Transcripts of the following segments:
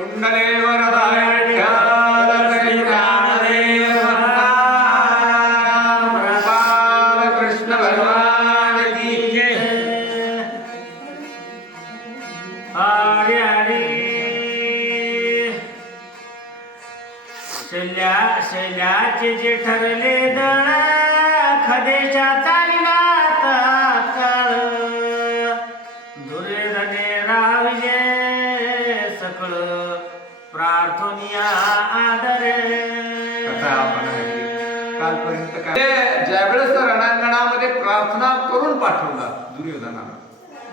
कुंडले वरदाय विठ्ठल श्री ज्ञानदेव महाराज बाल कृष्ण भगवान की जय. हरी हरी. शैल्याचे जे ठरले दळ खदेशा चालिला तात्काळ दुर्योधने राविजे सकळ प्रार्थनिया आदरे. कथा आपण ऐकली कालपर्यंत. काय ज्यावेळेस रणांगणामध्ये प्रार्थना करून पाठवला दुर्योधनाला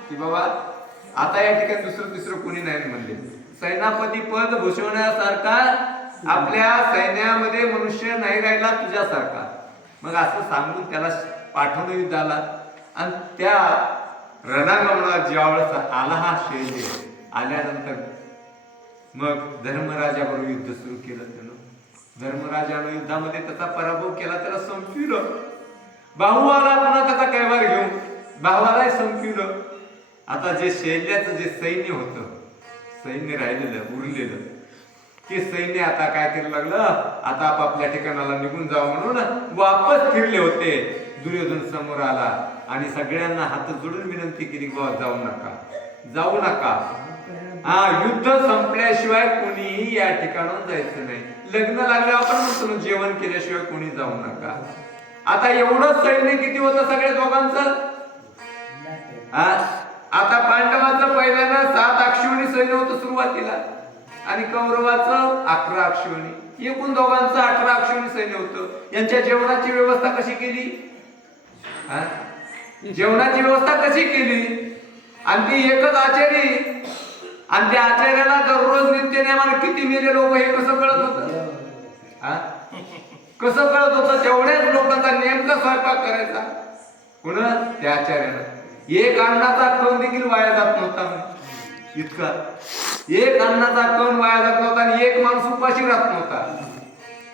की बाबा आता या ठिकाणी दुसरं तिसरं कोणी नाही म्हणले, सेनापती पद भूषवण्यासारखा आपल्या सैन्यामध्ये मनुष्य नाही राहिला तुझ्यासारखा. मग असं सांगून त्याला पाठवणं युद्धाला. आणि त्या रणांगणात ज्यावेळेस आला हा शैल्य आल्यानंतर मग धर्मराजाबरोबर युद्ध सुरू केलं त्यानं. धर्मराजानं युद्धामध्ये त्याचा पराभव केला, त्याला संपविलं. भाऊ आला पुन्हा त्याचा कैवार घेऊन भावालाही संपविलं. आता जे शैल्याचं जे सैन्य होतं, सैन्य राहिलेलं उरलेलं ते सैन्य आता काय करायला लागलं, आता आपापल्या ठिकाणाला निघून जावं म्हणून वापस फिरले होते. दुर्योधन समोर आला आणि सगळ्यांना हात जोडून विनंती केली, बाबा जाऊ नका, जाऊ नका. युद्ध संपल्याशिवाय कोणीही या ठिकाणावर जायचं नाही. लग्न लागलं आपण म्हणतो ना, जेवण केल्याशिवाय कोणी जाऊ नका. आता एवढं सैन्य किती होतं सगळ्या दोघांचं. आता पांडवाचं पहिल्यांदा 7 अक्षौहिणी सैन्य होतं सुरुवातीला आणि कौरवाचं 11 अक्षौहिणी. एकूण दोघांचं 18 अक्षौहिणी सैन्य होतं. यांच्या जेवणाची व्यवस्था कशी केली, जेवणाची व्यवस्था कशी केली. आणि ती एकच आचारी, आणि त्या आचार्याला दररोज नित्य नेमाने किती मेले लोक हे कसं कळत होतं, कसं कळत होतं. तेवढ्याच लोकांचा नेमका स्वयंपाक करायचा पुन्हा त्या आचार्याला. एक अन्नाचा कण देखील वाया जात नव्हता. इतका एक अन्नाचा कण वाया जात नव्हता आणि एक माणूस उपाशी राहत नव्हता.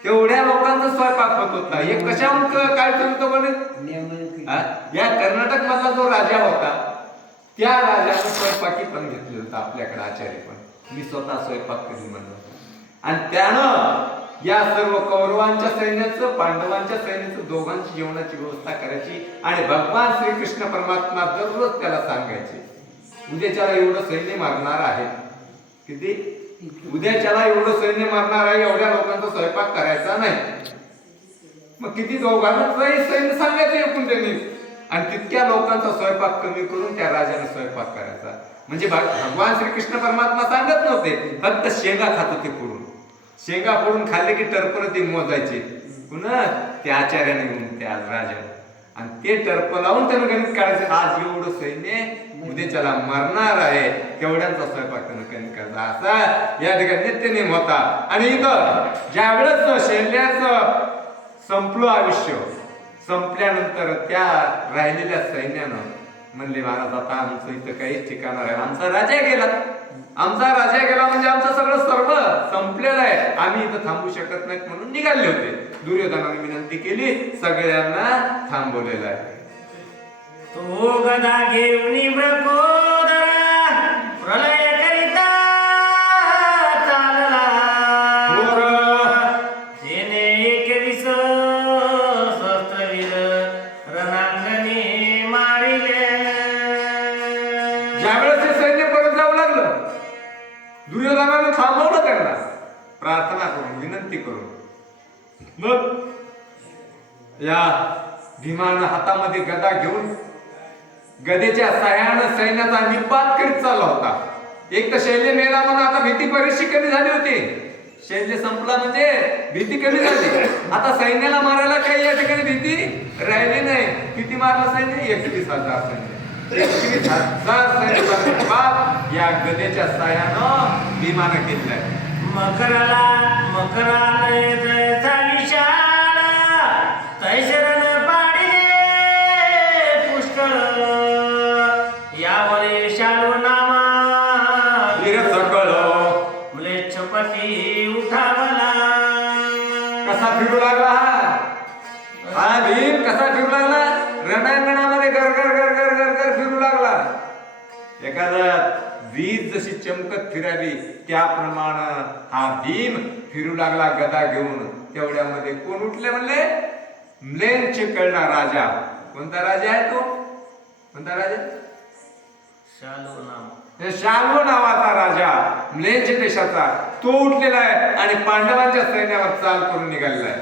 तेवढ्या लोकांचा स्वयंपाक होत होता. हे कशाहून काय करतो म्हणे, या कर्नाटक मधला जो राजा होता त्या राजाने स्वयंपाकी पण घेतलं होतं आपल्याकडे आचार्य पण. मी स्वतः स्वयंपाक कधी म्हणलं. आणि त्यानं या सर्व कौरवांच्या सैन्याचं पांडवांच्या सैन्याचं दोघांची जेवणाची व्यवस्था करायची. आणि भगवान श्रीकृष्ण परमात्मा दररोज त्याला सांगायचे, उद्याच्याला एवढं सैन्य मारणार आहे. किती उद्याच्याला एवढं सैन्य मारणार आहे, एवढ्या लोकांचा स्वयंपाक करायचा नाही. मग किती दोघांना सैन्य सांगायचं एकूण त्यांनी. आणि तितक्या लोकांचा स्वयंपाक कमी करून त्या राजाने स्वयंपाक करायचा. म्हणजे भगवान श्रीकृष्ण परमात्मा सांगत नव्हते, फक्त शेंगा खात होते फोडून. शेंगा फोडून खाल्ले की टर्पण ते मोजायचे पुन्हा त्या आचार्याने घेऊन त्या राजाने. आणि ते टर्प लावून त्यानं गणित काढायचं, आज एवढं सैन्य उद्याच्याला मरणार आहे, तेवढ्यांचा स्वयंपाक त्यानं गणित करायचा. असा या ठिकाणी नित्य नेम होता. आणि इथं ज्या वेळेस शैल्याचं संपलं आयुष्य, संपल्यानंतर त्या राहिलेल्या सैन्यानं म्हणले, महाराज आता आमचं इथं काहीच ठिकाण राहिलं, आमचा राजा गेला, आमचा राजा गेला म्हणजे आमचं सगळं सर्व संपलेलं आहे, आम्ही इथं थांबू शकत नाहीत म्हणून निघाले होते. दुर्योधनाने विनंती केली, सगळ्यांना थांबवलेलं आहे. तो गदा घेऊन ब्रकोदरा प्रलय करिता चालला. तेने 21 सहस्त्रवीर रणांगणी मारिले. ज्यावेळेस ते सैन्य परत जाऊ लागलं, दुर्योधनाने थांबवलं त्यांना प्रार्थना करून, विनंती करून. मग या भीमानं हातामध्ये गदा घेऊन गदेच्या साह्यानं सैन्याचा निपात करीत चालला होता. एक तर शैल्य मेला म्हणून आता भीती बरीचशी कमी झाली होती. शैल्य संपला म्हणजे भीती कमी झाली. आता सैन्याला मारायला काही या ठिकाणी भीती राहिली नाही. किती मारलं सैन्य? 21,000 सैन्य. 21,000 सैन्याचा निपात या गदेच्या साह्यानं भीमानं केलाय. मकराला जैसा विशाल तैशरण पाडिले पुष्कळ. यावरे शालो नामा वीर सकळ म्लेच्छपती उठावला. कसा फिरू लागला हा भीम, कसा फिरू लागला रणांगणामध्ये, गर गर गर गर गर गर फिरू लागला. एखादा वीज जशी चमकत फिरावी त्याप्रमाणे हा भीम फिरू लागला गदा घेऊन. तेवढ्यामध्ये कोण उठले म्हणले? म्लेंछ कळला राजा. कोणता राजा आहे तो? कोणता राजा? शाल्व नावाचा राजा, म्लेंछ देशाचा, तो उठलेला आहे आणि पांडवांच्या सैन्यावर चाल करून निघालेला आहे.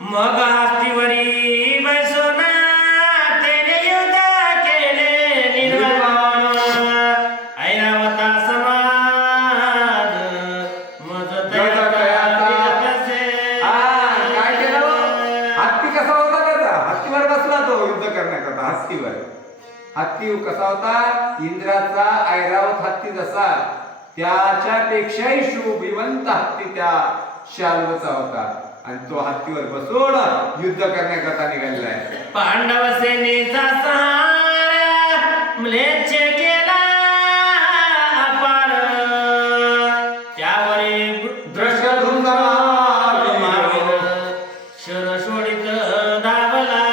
मग हस्तीवरी बसून त्याने युद्ध केले निर्वाण. ऐरावता समाज मज काय केलं? हत्ती कसा होता त्याचा? हत्तीवर बसला तो युद्ध करण्याकरता. हत्ती कसा होता? इंद्राचा ऐरावत हत्ती जसा, त्याच्यापेक्षाही शोभिवंत हत्ती त्या शाल्वचा होता आणि तो हत्तीवर बसून युद्ध करण्याकरता निघालेला आहे. पांडव सेनेचा सहार म्लेच्छ केला अपार. त्यावरी दृष्टधुम्न शर सोडित धावला.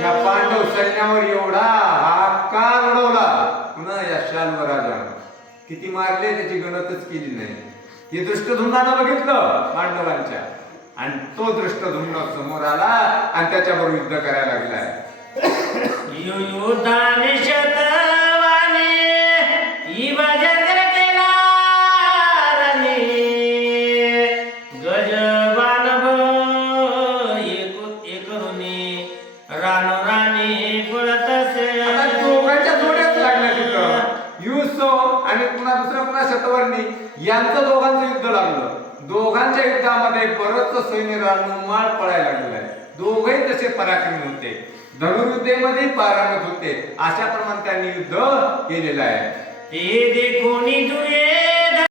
या पांडव सैन्यावर एवढा हाकार उडवला. पुन्हा या शाल्व राजा किती मारले त्याची गणतच केली नाही. हे दृष्टधुम्नानं बघितलं पांडवांच्या आणि तो दृष्टधुम्न समोर आला आणि त्याच्याबरोबर युद्ध करायला लागलाय. युद्धाने शतवाने इवाजर केला रणे. गजबान एकरुनी रानो राणी पळतसे. आता दोघांच्या जोड्याच लागल्या तिथं. युसो आणि पुन्हा पुन्हा शतवर्णी यांचं दोघांचं युद्ध लागलं. दोघांच्या युद्धामध्ये बरंच सैन्य रणमाळ पळायला लागलाय. दोघेही तसे पराक्रमी होते, धनुर्विद्येमध्ये पारंगत होते. अशा प्रमाणे त्यांनी युद्ध केलेलं आहे. ते देखोनी दुर्योधन